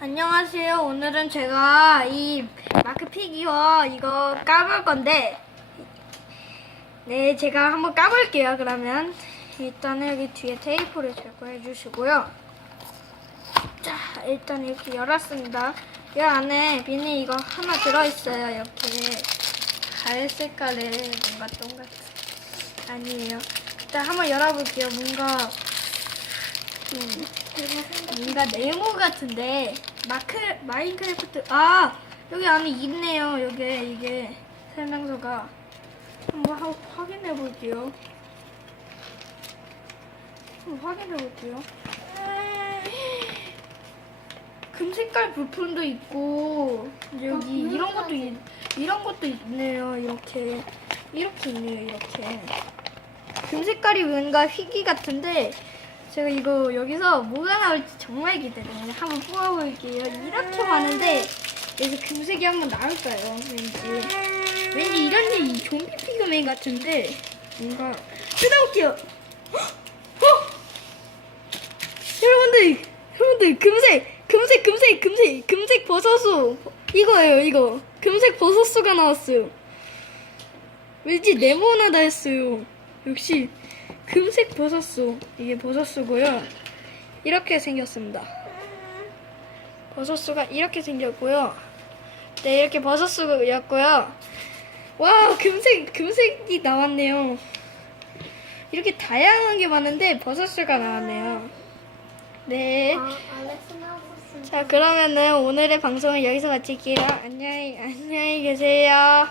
안녕하세요. 오늘은 제가 이 마크 피규어 이거 까볼 건데, 네, 제가 한번 까볼게요. 그러면 일단은 여기 뒤에 테이프를 제거해 주시고요. 자, 일단 이렇게 열었습니다. 이 안에 비닐 이거 하나 들어있어요. 이렇게 가을 색깔의 뭔가 동같 아니에요. 일단 한번 열어볼게요. 뭔가 음, 뭔가 네모 같은데 마크 마인크래프트 아 여기 안에 있네요. 여기 이게 설명서가 한번 하, 확인해 볼게요. 한번 확인해 볼게요. 금 색깔 부품도 있고 여기 이런 것도 있, 이런 것도 있네요. 이렇게 이렇게 있네요. 이렇게 금 색깔이 뭔가 희귀 같은데 제가 이거 여기서 뭐가 나올지 정말 기대돼요. 한번 뽑아볼게요. 이렇게 많은데 여기서 금색이 한번 나올까요? 왠지 왠지 이런 이 좀비 피그맨 같은데 뭔가 뜯어볼게요. 헉! 어? 여러분들 여러분들 금색 금색 금색 금색 금색 버섯수 이거예요 이거 금색 버섯수가 나왔어요. 왠지 네모나다 했어요. 역시 금색 버섯수 이게 버섯수고요. 이렇게 생겼습니다. 버섯수가 이렇게 생겼고요. 네 이렇게 버섯수였고요. 와 금색 금색이 나왔네요. 이렇게 다양한 게 많은데 버섯수가 나왔네요. 네. 아. 자 그러면은 오늘의 방송은 여기서 마칠게요. 안녕히 안녕히 계세요.